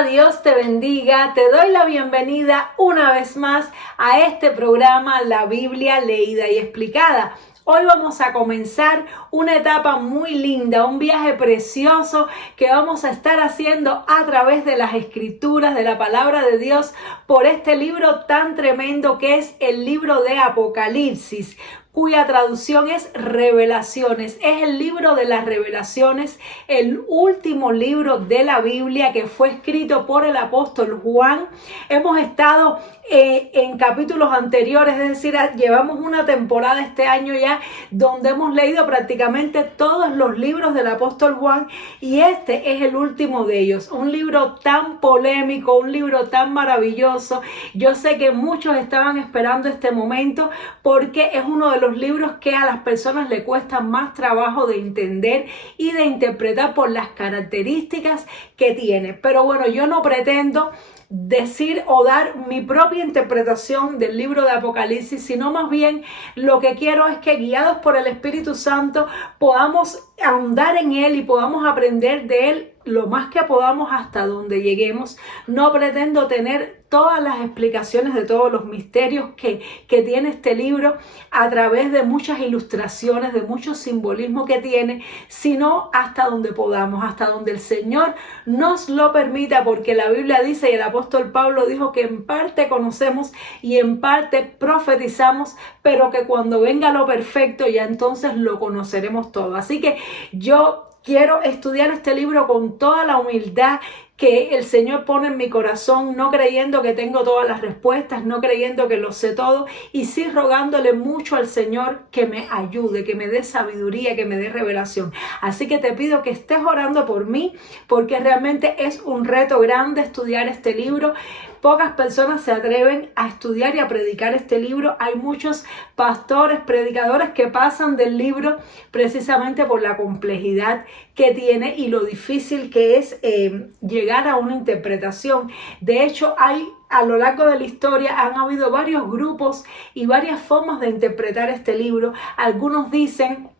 Hola, Dios te bendiga. Te doy la bienvenida una vez más a este programa La Biblia Leída y Explicada. Hoy vamos a comenzar una etapa muy linda, un viaje precioso que vamos a estar haciendo a través de las escrituras, de la palabra de Dios, por este libro tan tremendo que es el libro de Apocalipsis, cuya traducción es Revelaciones. Es el libro de las revelaciones, el último libro de la Biblia que fue escrito por el apóstol Juan. Hemos estado en capítulos anteriores, es decir, llevamos una temporada este año ya donde hemos leído prácticamente todos los libros del apóstol Juan, y este es el último de ellos. Un libro tan polémico, un libro tan maravilloso. Yo sé que muchos estaban esperando este momento porque es uno de los libros que a las personas le cuesta más trabajo de entender y de interpretar por las características que tiene. Pero bueno, yo no pretendo decir o dar mi propia interpretación del libro de Apocalipsis, sino más bien lo que quiero es que, guiados por el Espíritu Santo, podamos ahondar en él y podamos aprender de él lo más que podamos hasta donde lleguemos. No pretendo tener todas las explicaciones de todos los misterios que tiene este libro a través de muchas ilustraciones, de mucho simbolismo que tiene, sino hasta donde podamos, hasta donde el Señor nos lo permita, porque la Biblia dice, y el apóstol Pablo dijo, que en parte conocemos y en parte profetizamos, pero que cuando venga lo perfecto ya entonces lo conoceremos todo. Así que yo quiero estudiar este libro con toda la humildad que el Señor pone en mi corazón, no creyendo que tengo todas las respuestas, no creyendo que lo sé todo, y sí rogándole mucho al Señor que me ayude, que me dé sabiduría, que me dé revelación. Así que te pido que estés orando por mí, porque realmente es un reto grande estudiar este libro. Pocas personas se atreven a estudiar y a predicar este libro. Hay muchos pastores, predicadores que pasan del libro precisamente por la complejidad que tiene y lo difícil que es llegar a una interpretación. De hecho, a lo largo de la historia han habido varios grupos y varias formas de interpretar este libro. Algunos dicen: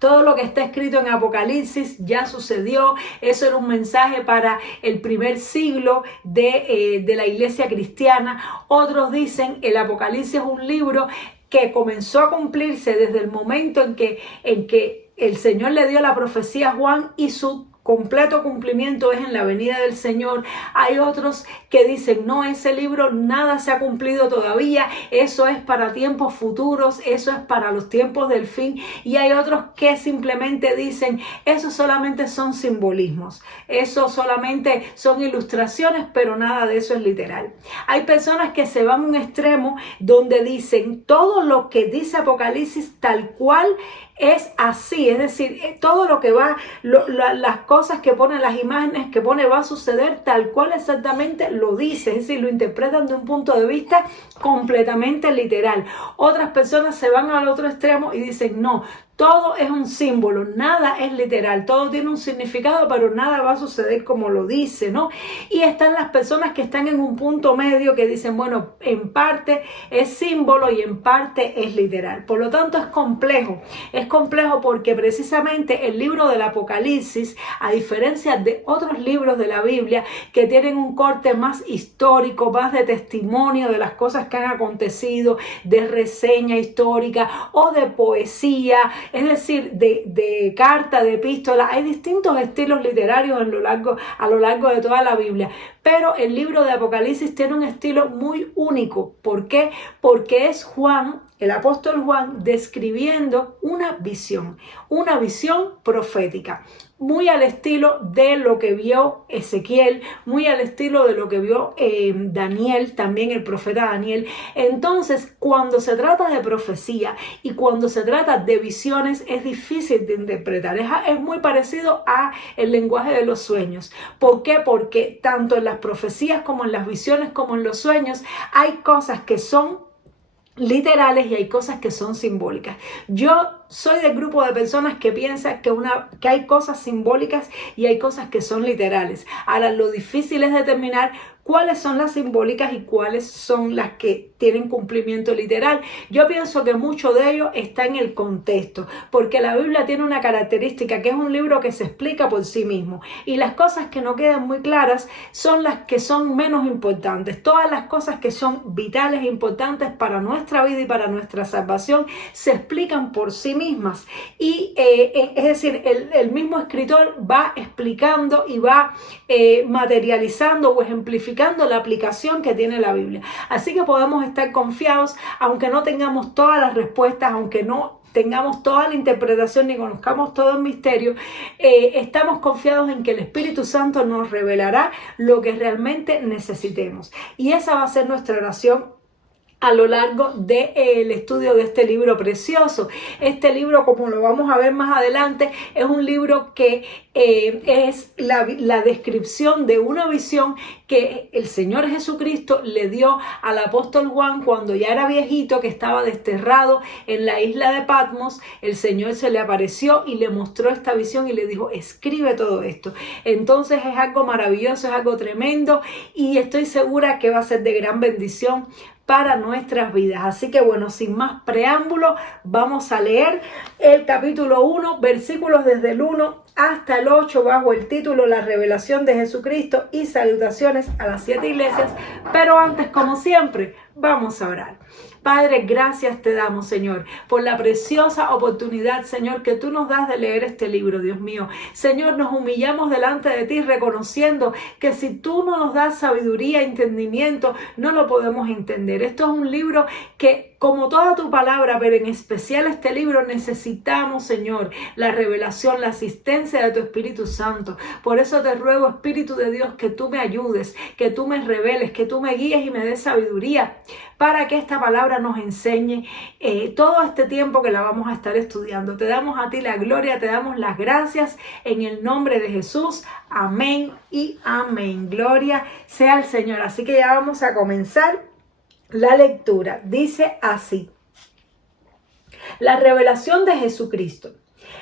todo lo que está escrito en Apocalipsis ya sucedió. Eso era un mensaje para el primer siglo de la iglesia cristiana. Otros dicen el Apocalipsis es un libro que comenzó a cumplirse desde el momento en que el Señor le dio la profecía a Juan, y su completo cumplimiento es en la venida del Señor. Hay otros que dicen: no, ese libro nada se ha cumplido todavía, eso es para tiempos futuros, eso es para los tiempos del fin. Y hay otros que simplemente dicen: eso solamente son simbolismos, eso solamente son ilustraciones, pero nada de eso es literal. Hay personas que se van a un extremo donde dicen: todo lo que dice Apocalipsis tal cual es así, es decir, todo lo que va, las cosas que pone, las imágenes que pone, va a suceder tal cual exactamente lo dice, es decir, lo interpretan de un punto de vista completamente literal. Otras personas se van al otro extremo y dicen: no, todo es un símbolo, nada es literal, todo tiene un significado, pero nada va a suceder como lo dice, ¿no? Y están las personas que están en un punto medio que dicen: bueno, en parte es símbolo y en parte es literal. Por lo tanto, es complejo porque precisamente el libro del Apocalipsis, a diferencia de otros libros de la Biblia que tienen un corte más histórico, más de testimonio de las cosas que han acontecido, de reseña histórica o de poesía, es decir, de carta, de epístola. Hay distintos estilos literarios a lo largo de toda la Biblia, pero el libro de Apocalipsis tiene un estilo muy único. ¿Por qué? Porque es Juan, el apóstol Juan, describiendo una visión profética, muy al estilo de lo que vio Ezequiel, muy al estilo de lo que vio Daniel, también el profeta Daniel. Entonces, cuando se trata de profecía y cuando se trata de visiones, es difícil de interpretar. Es muy parecido a el lenguaje de los sueños. ¿Por qué? Porque tanto en las profecías como en las visiones como en los sueños hay cosas que son literales y hay cosas que son simbólicas. Yo soy del grupo de personas que piensan que hay cosas simbólicas y hay cosas que son literales. Ahora, lo difícil es determinar cuáles son las simbólicas y cuáles son las que tienen cumplimiento literal. Yo pienso que mucho de ello está en el contexto, porque la Biblia tiene una característica, que es un libro que se explica por sí mismo, y las cosas que no quedan muy claras son las que son menos importantes. Todas las cosas que son vitales e importantes para nuestra vida y para nuestra salvación se explican por sí mismas, y es decir, el mismo escritor va explicando y va materializando o ejemplificando la aplicación que tiene la Biblia. Así que podemos estar confiados, aunque no tengamos todas las respuestas, aunque no tengamos toda la interpretación ni conozcamos todo el misterio, estamos confiados en que el Espíritu Santo nos revelará lo que realmente necesitemos. Y esa va a ser nuestra oración a lo largo del estudio de este libro precioso. Este libro, como lo vamos a ver más adelante, es un libro que es la descripción de una visión que el Señor Jesucristo le dio al apóstol Juan cuando ya era viejito, que estaba desterrado en la isla de Patmos. El Señor se le apareció y le mostró esta visión y le dijo: escribe todo esto. Entonces es algo maravilloso, es algo tremendo, y estoy segura que va a ser de gran bendición para nuestras vidas. Así que bueno, sin más preámbulo, vamos a leer el capítulo 1, versículos desde el 1 hasta el 8, bajo el título La revelación de Jesucristo y salutaciones a las 7 iglesias. Pero antes, como siempre, vamos a orar. Padre, gracias te damos, Señor, por la preciosa oportunidad, Señor, que tú nos das de leer este libro, Dios mío. Señor, nos humillamos delante de ti reconociendo que si tú no nos das sabiduría, entendimiento, no lo podemos entender. Esto es un libro que, como toda tu palabra, pero en especial este libro, necesitamos, Señor, la revelación, la asistencia de tu Espíritu Santo. Por eso te ruego, Espíritu de Dios, que tú me ayudes, que tú me reveles, que tú me guíes y me des sabiduría para que esta palabra nos enseñe todo este tiempo que la vamos a estar estudiando. Te damos a ti la gloria, te damos las gracias en el nombre de Jesús. Amén y amén. Gloria sea al Señor. Así que ya vamos a comenzar la lectura. Dice así: la revelación de Jesucristo.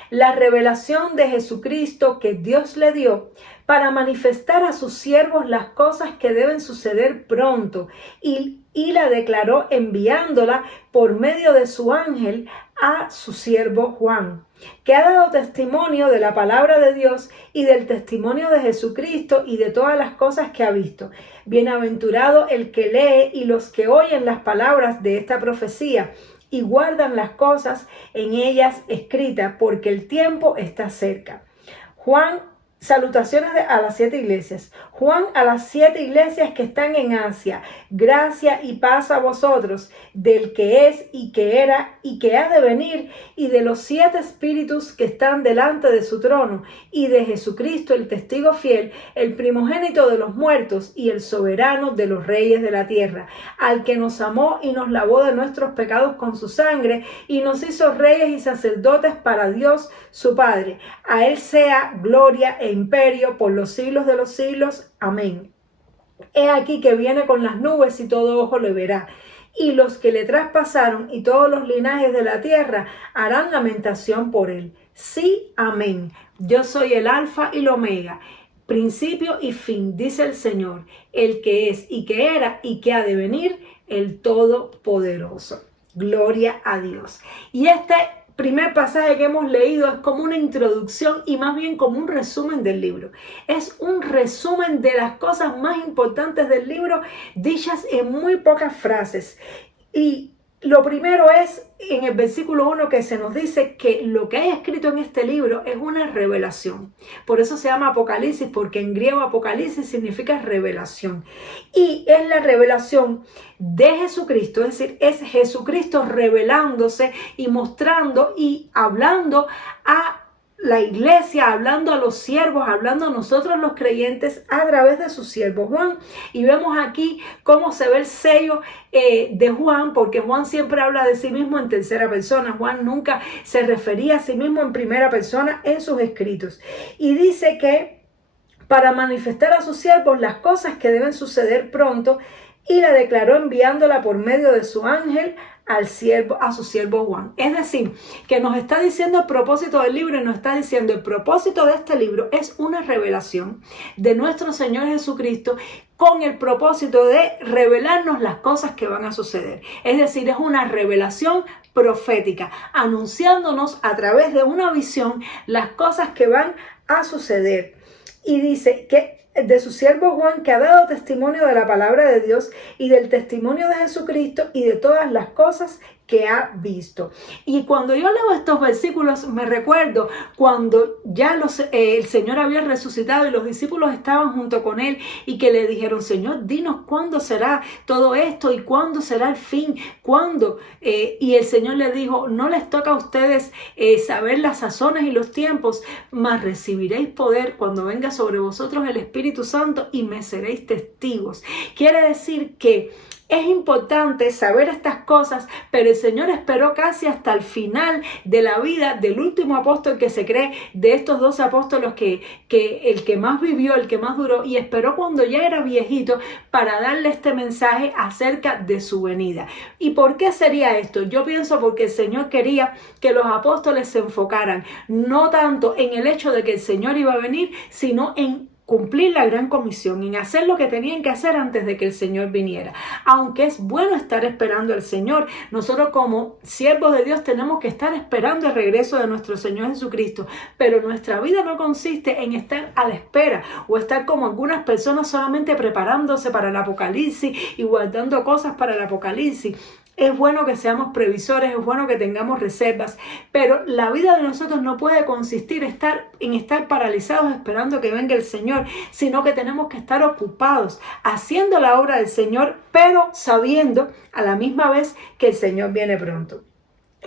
La revelación de Jesucristo que Dios le dio para manifestar a sus siervos las cosas que deben suceder pronto, y la declaró enviándola por medio de su ángel a su siervo Juan, que ha dado testimonio de la palabra de Dios y del testimonio de Jesucristo y de todas las cosas que ha visto. Bienaventurado el que lee y los que oyen las palabras de esta profecía y guardan las cosas en ellas escritas, porque el tiempo está cerca. Juan, salutaciones a las 7 iglesias. Juan a las 7 iglesias que están en Asia. Gracia y paz a vosotros, del que es y que era y que ha de venir, y de los 7 espíritus que están delante de su trono, y de Jesucristo, el testigo fiel, el primogénito de los muertos y el soberano de los reyes de la tierra, al que nos amó y nos lavó de nuestros pecados con su sangre, y nos hizo reyes y sacerdotes para Dios su Padre. A él sea gloria e imperio por los siglos de los siglos. Amén. He aquí que viene con las nubes y todo ojo le verá, y los que le traspasaron y todos los linajes de la tierra harán lamentación por él. Sí, amén. Yo soy el alfa y el omega, principio y fin, dice el Señor, el que es y que era y que ha de venir, el Todopoderoso. Gloria a Dios. Y este primer pasaje que hemos leído es como una introducción y más bien como un resumen del libro. Es un resumen de las cosas más importantes del libro, dichas en muy pocas frases. Y lo primero es en el versículo 1, que se nos dice que lo que hay escrito en este libro es una revelación. Por eso se llama Apocalipsis, porque en griego Apocalipsis significa revelación. Y es la revelación de Jesucristo, es decir, es Jesucristo revelándose y mostrando y hablando a la iglesia, hablando a los siervos, hablando a nosotros los creyentes a través de su siervo Juan. Y vemos aquí cómo se ve el sello de Juan, porque Juan siempre habla de sí mismo en tercera persona. Juan nunca se refería a sí mismo en primera persona en sus escritos. Y dice que para manifestar a sus siervos las cosas que deben suceder pronto, y la declaró enviándola por medio de su ángel a su siervo Juan. Es decir, que nos está diciendo el propósito del libro y nos está diciendo el propósito de este libro es una revelación de nuestro Señor Jesucristo con el propósito de revelarnos las cosas que van a suceder. Es decir, es una revelación profética, anunciándonos a través de una visión las cosas que van a suceder. Y dice que de su siervo Juan, que ha dado testimonio de la palabra de Dios y del testimonio de Jesucristo y de todas las cosas que ha visto. Y cuando yo leo estos versículos me recuerdo cuando ya el Señor había resucitado y los discípulos estaban junto con él y que le dijeron: Señor, dinos cuándo será todo esto y cuándo será el fin, cuándo. Y el Señor le dijo: no les toca a ustedes saber las sazones y los tiempos, mas recibiréis poder cuando venga sobre vosotros el Espíritu Santo y me seréis testigos. Quiere decir que es importante saber estas cosas, pero el Señor esperó casi hasta el final de la vida del último apóstol que se cree de estos 12 apóstoles, que el que más vivió, el que más duró, y esperó cuando ya era viejito para darle este mensaje acerca de su venida. ¿Y por qué sería esto? Yo pienso porque el Señor quería que los apóstoles se enfocaran no tanto en el hecho de que el Señor iba a venir, sino en cumplir la gran comisión, en hacer lo que tenían que hacer antes de que el Señor viniera. Aunque es bueno estar esperando al Señor, nosotros como siervos de Dios tenemos que estar esperando el regreso de nuestro Señor Jesucristo, pero nuestra vida no consiste en estar a la espera o estar como algunas personas solamente preparándose para el Apocalipsis y guardando cosas para el Apocalipsis. Es bueno que seamos previsores, es bueno que tengamos reservas, pero la vida de nosotros no puede consistir en estar paralizados esperando que venga el Señor, sino que tenemos que estar ocupados haciendo la obra del Señor, pero sabiendo a la misma vez que el Señor viene pronto.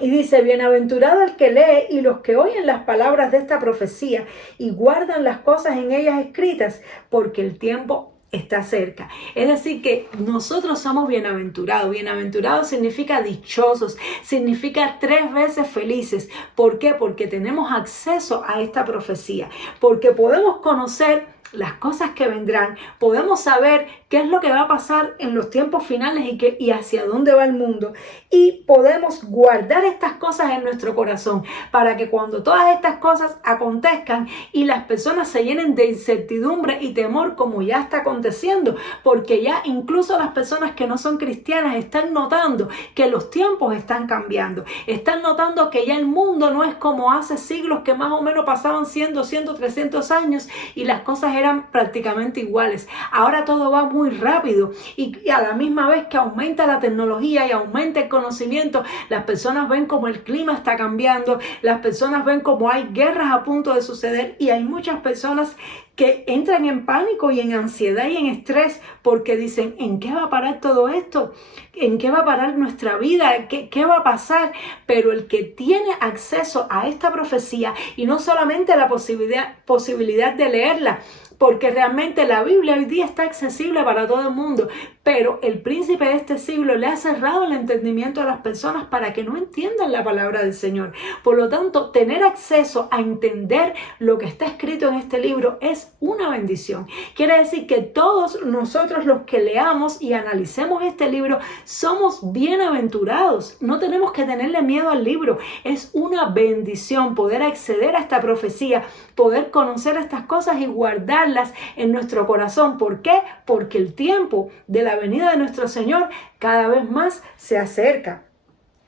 Y dice: bienaventurado el que lee y los que oyen las palabras de esta profecía y guardan las cosas en ellas escritas, porque el tiempo está cerca. Es decir, que nosotros somos bienaventurados. Bienaventurados significa dichosos, significa 3 veces felices. ¿Por qué? Porque tenemos acceso a esta profecía, porque podemos conocer las cosas que vendrán, podemos saber qué es lo que va a pasar en los tiempos finales y hacia dónde va el mundo, y podemos guardar estas cosas en nuestro corazón para que cuando todas estas cosas acontezcan y las personas se llenen de incertidumbre y temor, como ya está aconteciendo, porque ya incluso las personas que no son cristianas están notando que los tiempos están cambiando, están notando que ya el mundo no es como hace siglos, que más o menos pasaban 100, 200, 300 años y las cosas eran prácticamente iguales. Ahora todo va muy rápido y a la misma vez que aumenta la tecnología y aumenta el conocimiento, las personas ven como el clima está cambiando, las personas ven como hay guerras a punto de suceder y hay muchas personas que entran en pánico y en ansiedad y en estrés porque dicen: ¿en qué va a parar todo esto? ¿En qué va a parar nuestra vida? ¿Qué va a pasar? Pero el que tiene acceso a esta profecía, y no solamente la posibilidad de leerla, porque realmente la Biblia hoy día está accesible para todo el mundo, pero el príncipe de este siglo le ha cerrado el entendimiento a las personas para que no entiendan la palabra del Señor. Por lo tanto, tener acceso a entender lo que está escrito en este libro es una bendición. Quiere decir que todos nosotros los que leamos y analicemos este libro somos bienaventurados. No tenemos que tenerle miedo al libro. Es una bendición poder acceder a esta profecía, poder conocer estas cosas y guardarlas en nuestro corazón. ¿Por qué? Porque el tiempo de la venida de nuestro Señor cada vez más se acerca.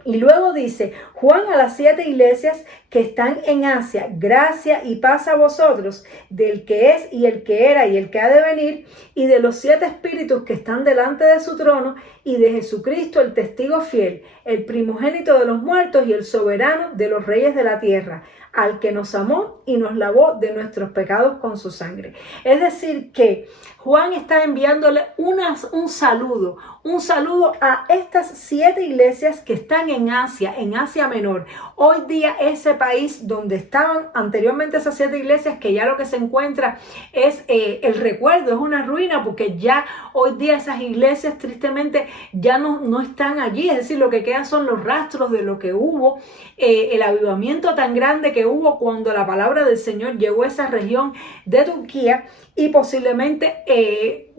Y luego dice: Juan a las 7 iglesias que están en Asia, gracia y paz a vosotros, del que es y el que era y el que ha de venir, y de los 7 espíritus que están delante de su trono, y de Jesucristo el testigo fiel, el primogénito de los muertos y el soberano de los reyes de la tierra, al que nos amó y nos lavó de nuestros pecados con su sangre. Es decir, que Juan está enviándole un saludo a estas 7 iglesias que están en Asia Menor. Hoy día ese país donde estaban anteriormente esas 7 iglesias, que ya lo que se encuentra es el recuerdo, es una ruina, porque ya hoy día esas iglesias tristemente ya no están allí. Es decir, lo que queda son los rastros de lo que hubo, el avivamiento tan grande que hubo cuando la palabra del Señor llegó a esa región de Turquía, y posiblemente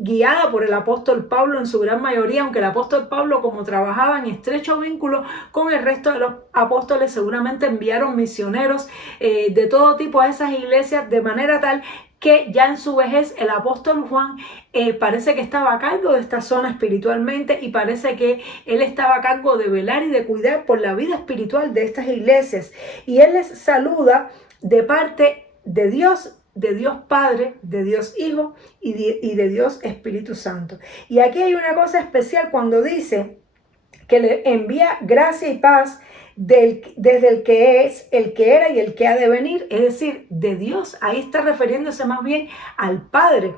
guiada por el apóstol Pablo en su gran mayoría, aunque el apóstol Pablo, como trabajaba en estrecho vínculo con el resto de los apóstoles, seguramente enviaron misioneros de todo tipo a esas iglesias, de manera tal que ya en su vejez el apóstol Juan parece que estaba a cargo de esta zona espiritualmente, y parece que él estaba a cargo de velar y de cuidar por la vida espiritual de estas iglesias. Y él les saluda de parte de Dios Padre, de Dios Hijo y de Dios Espíritu Santo. Y aquí hay una cosa especial cuando dice que le envía gracia y paz desde el que es, el que era y el que ha de venir, es decir, de Dios. Ahí está refiriéndose más bien al Padre.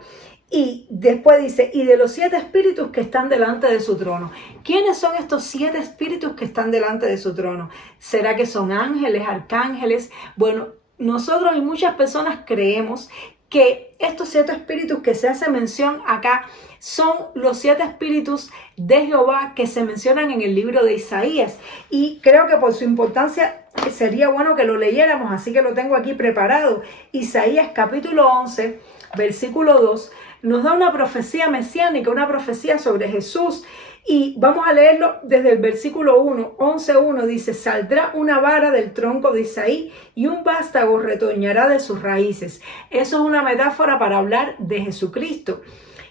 Y después dice, y de los 7 espíritus que están delante de su trono. ¿Quiénes son estos 7 espíritus que están delante de su trono? ¿Será que son ángeles, arcángeles? Bueno, nosotros y muchas personas creemos que estos 7 espíritus que se hace mención acá son los 7 espíritus de Jehová que se mencionan en el libro de Isaías. Y creo que por su importancia sería bueno que lo leyéramos, así que lo tengo aquí preparado. Isaías capítulo 11, versículo 2, nos da una profecía mesiánica, una profecía sobre Jesús. Y vamos a leerlo desde el versículo 1, 11:1, dice: saldrá una vara del tronco de Isaí y un vástago retoñará de sus raíces. Eso es una metáfora para hablar de Jesucristo.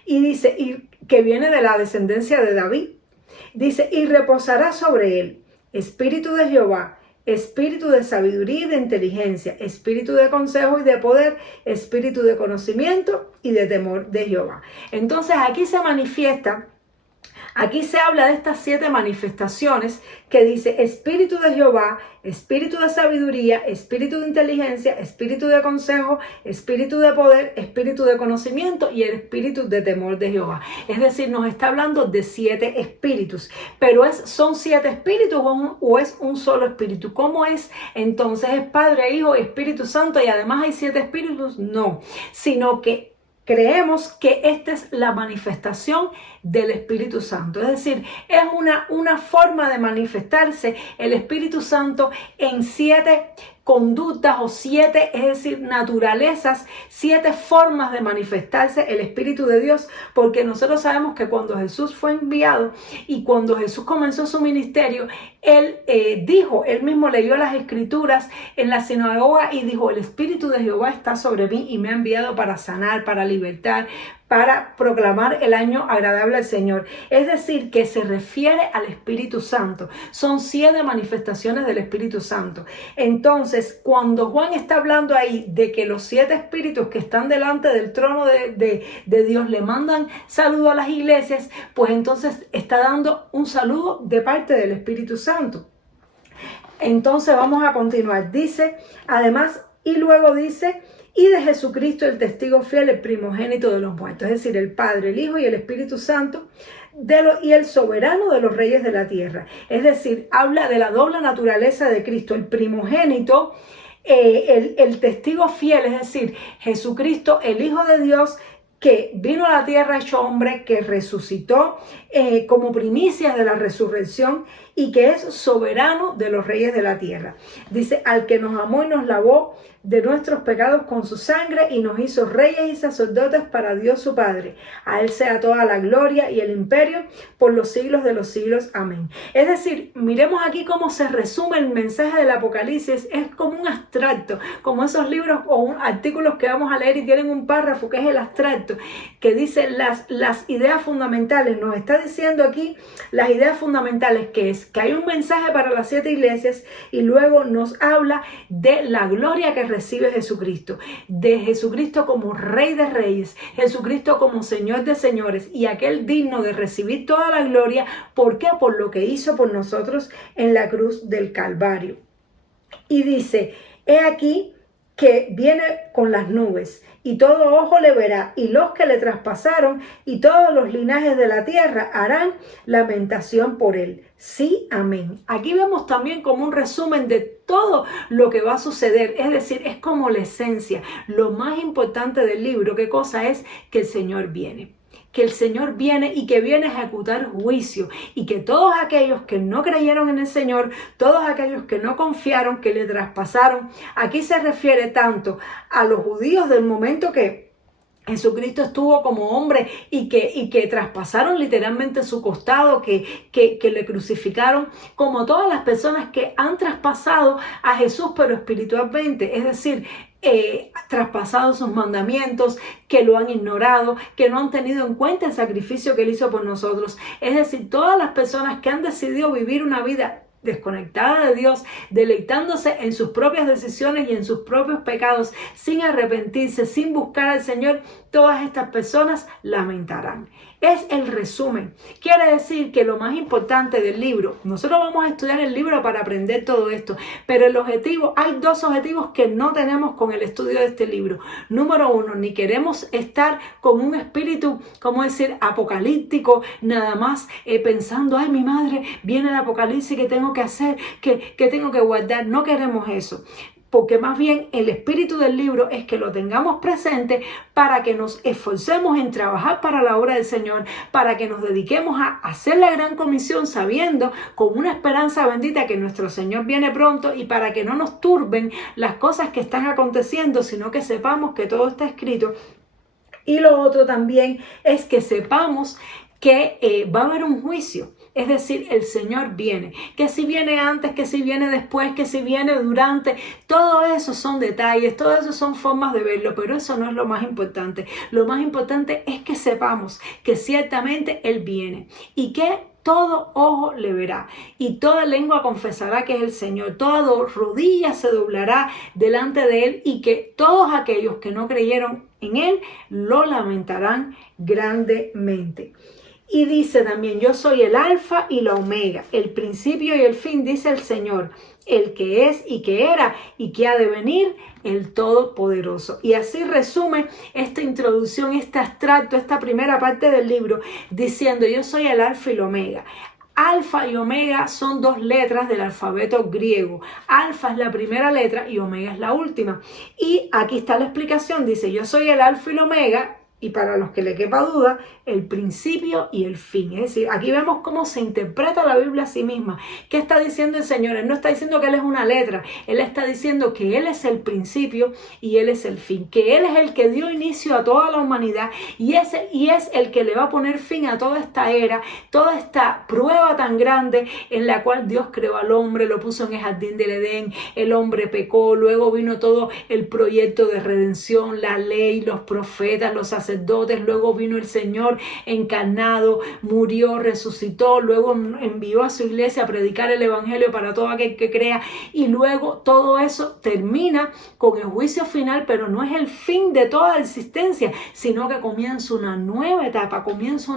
Y dice, y que viene de la descendencia de David. Dice, y reposará sobre él espíritu de Jehová, espíritu de sabiduría y de inteligencia, espíritu de consejo y de poder, espíritu de conocimiento y de temor de Jehová. Entonces aquí se manifiesta. Aquí se habla de estas 7 manifestaciones que dice espíritu de Jehová, espíritu de sabiduría, espíritu de inteligencia, espíritu de consejo, espíritu de poder, espíritu de conocimiento y el espíritu de temor de Jehová. Es decir, nos está hablando de 7 espíritus. Pero ¿son 7 espíritus o es un solo espíritu? ¿Cómo es? Entonces, ¿es Padre, Hijo y Espíritu Santo y además hay 7 espíritus? No, sino que creemos que esta es la manifestación del Espíritu Santo. Es decir, es una forma de manifestarse el Espíritu Santo en 7 conductas o 7, es decir, naturalezas, 7 formas de manifestarse el Espíritu de Dios, porque nosotros sabemos que cuando Jesús fue enviado y cuando Jesús comenzó su ministerio, él él mismo leyó las Escrituras en la sinagoga y dijo: el Espíritu de Jehová está sobre mí y me ha enviado para sanar, para libertar, para proclamar el año agradable al Señor. Es decir, que se refiere al Espíritu Santo. Son 7 manifestaciones del Espíritu Santo. Entonces, cuando Juan está hablando ahí de que los 7 espíritus que están delante del trono de Dios le mandan saludo a las iglesias, pues entonces está dando un saludo de parte del Espíritu Santo. Entonces vamos a continuar. Dice, además, y luego dice: y de Jesucristo el testigo fiel, el primogénito de los muertos, es decir, el Padre, el Hijo y el Espíritu Santo, y el soberano de los reyes de la tierra. Es decir, habla de la doble naturaleza de Cristo, el primogénito, el testigo fiel, es decir, Jesucristo, el Hijo de Dios, que vino a la tierra hecho hombre, que resucitó como primicias de la resurrección y que es soberano de los reyes de la tierra. Dice: al que nos amó y nos lavó de nuestros pecados con su sangre y nos hizo reyes y sacerdotes para Dios su Padre. A él sea toda la gloria y el imperio por los siglos de los siglos. Amén. Es decir, miremos aquí cómo se resume el mensaje del Apocalipsis. Es como un abstracto, como esos libros o artículos que vamos a leer y tienen un párrafo que es el abstracto, que dice las ideas fundamentales. Nos está diciendo aquí las ideas fundamentales, que es que hay un mensaje para las 7 iglesias, y luego nos habla de la gloria que recibe Jesucristo, de Jesucristo como Rey de Reyes, Jesucristo como Señor de Señores, y aquel digno de recibir toda la gloria. ¿Por qué? Por lo que hizo por nosotros en la cruz del Calvario. Y dice: he aquí que viene con las nubes, y todo ojo le verá, y los que le traspasaron, y todos los linajes de la tierra harán lamentación por él. Sí, amén. Aquí vemos también como un resumen de todo lo que va a suceder. Es decir, es como la esencia, lo más importante del libro. ¿Qué cosa es? Que el Señor viene. Que el Señor viene y que viene a ejecutar juicio, y que todos aquellos que no creyeron en el Señor, todos aquellos que no confiaron, que le traspasaron, aquí se refiere tanto a los judíos del momento que Jesucristo estuvo como hombre y que traspasaron literalmente su costado, que le crucificaron, como todas las personas que han traspasado a Jesús, pero espiritualmente, es decir, traspasado sus mandamientos, que lo han ignorado, que no han tenido en cuenta el sacrificio que Él hizo por nosotros. Es decir, todas las personas que han decidido vivir una vida desconectada de Dios, deleitándose en sus propias decisiones y en sus propios pecados, sin arrepentirse, sin buscar al Señor, todas estas personas lamentarán. Es el resumen. Quiere decir que lo más importante del libro, nosotros vamos a estudiar el libro para aprender todo esto, pero el objetivo, hay dos objetivos que no tenemos con el estudio de este libro. Número uno, ni queremos estar con un espíritu, ¿cómo decir?, apocalíptico, nada más pensando, ay, mi madre, viene el apocalipsis, ¿qué tengo que hacer? ¿Qué tengo que guardar? No queremos eso. Porque más bien el espíritu del libro es que lo tengamos presente para que nos esforcemos en trabajar para la obra del Señor, para que nos dediquemos a hacer la gran comisión sabiendo con una esperanza bendita que nuestro Señor viene pronto, y para que no nos turben las cosas que están aconteciendo, sino que sepamos que todo está escrito. Y lo otro también es que sepamos que va a haber un juicio. Es decir, el Señor viene, que si viene antes, que si viene después, que si viene durante, todo eso son detalles, todo eso son formas de verlo, pero eso no es lo más importante. Lo más importante es que sepamos que ciertamente Él viene y que todo ojo le verá y toda lengua confesará que es el Señor, toda rodilla se doblará delante de Él, y que todos aquellos que no creyeron en Él lo lamentarán grandemente. Y dice también, yo soy el alfa y la omega, el principio y el fin, dice el Señor, el que es y que era y que ha de venir, el Todopoderoso. Y así resume esta introducción, este abstracto, esta primera parte del libro, diciendo, yo soy el alfa y la omega. Alfa y omega son dos letras del alfabeto griego. Alfa es la primera letra y omega es la última. Y aquí está la explicación, dice, yo soy el alfa y la omega, y para los que le quepa duda, el principio y el fin. Es decir, aquí vemos cómo se interpreta la Biblia a sí misma. ¿Qué está diciendo el Señor? Él no está diciendo que Él es una letra. Él está diciendo que Él es el principio y Él es el fin. Que Él es el que dio inicio a toda la humanidad y es el que le va a poner fin a toda esta era, toda esta prueba tan grande en la cual Dios creó al hombre, lo puso en el jardín del Edén, el hombre pecó, luego vino todo el proyecto de redención, la ley, los profetas, los sacerdotes, luego vino el Señor encarnado, murió, resucitó, luego envió a su iglesia a predicar el evangelio para todo aquel que crea, y luego todo eso termina con el juicio final, pero no es el fin de toda la existencia, sino que comienza una nueva etapa, comienza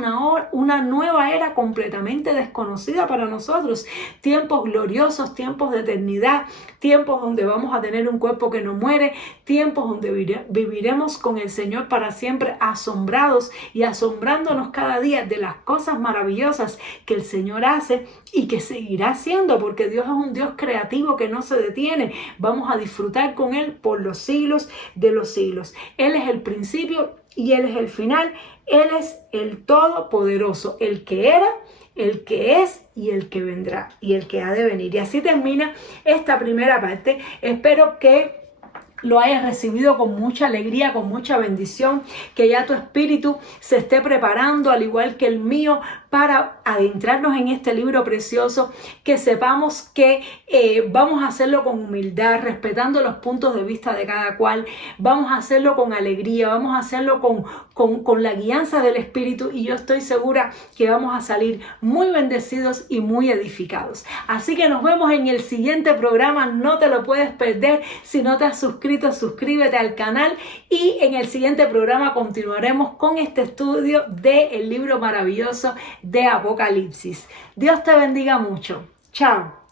una nueva era completamente desconocida para nosotros, tiempos gloriosos, tiempos de eternidad, tiempos donde vamos a tener un cuerpo que no muere, tiempos donde viviremos con el Señor para siempre, asombrados y asombrándonos cada día de las cosas maravillosas que el Señor hace y que seguirá haciendo, porque Dios es un Dios creativo que no se detiene. Vamos a disfrutar con Él por los siglos de los siglos. Él es el principio y Él es el final. Él es el Todopoderoso, el que era, el que es y el que vendrá y el que ha de venir. Y así termina esta primera parte. Espero que lo hayas recibido con mucha alegría, con mucha bendición, que ya tu espíritu se esté preparando, al igual que el mío, para adentrarnos en este libro precioso, que sepamos que vamos a hacerlo con humildad, respetando los puntos de vista de cada cual, vamos a hacerlo con alegría, vamos a hacerlo con la guianza del Espíritu, y yo estoy segura que vamos a salir muy bendecidos y muy edificados. Así que nos vemos en el siguiente programa, no te lo puedes perder. Si no te has suscrito, suscríbete al canal, y en el siguiente programa continuaremos con este estudio del libro maravilloso de Apocalipsis. Dios te bendiga mucho. Chao.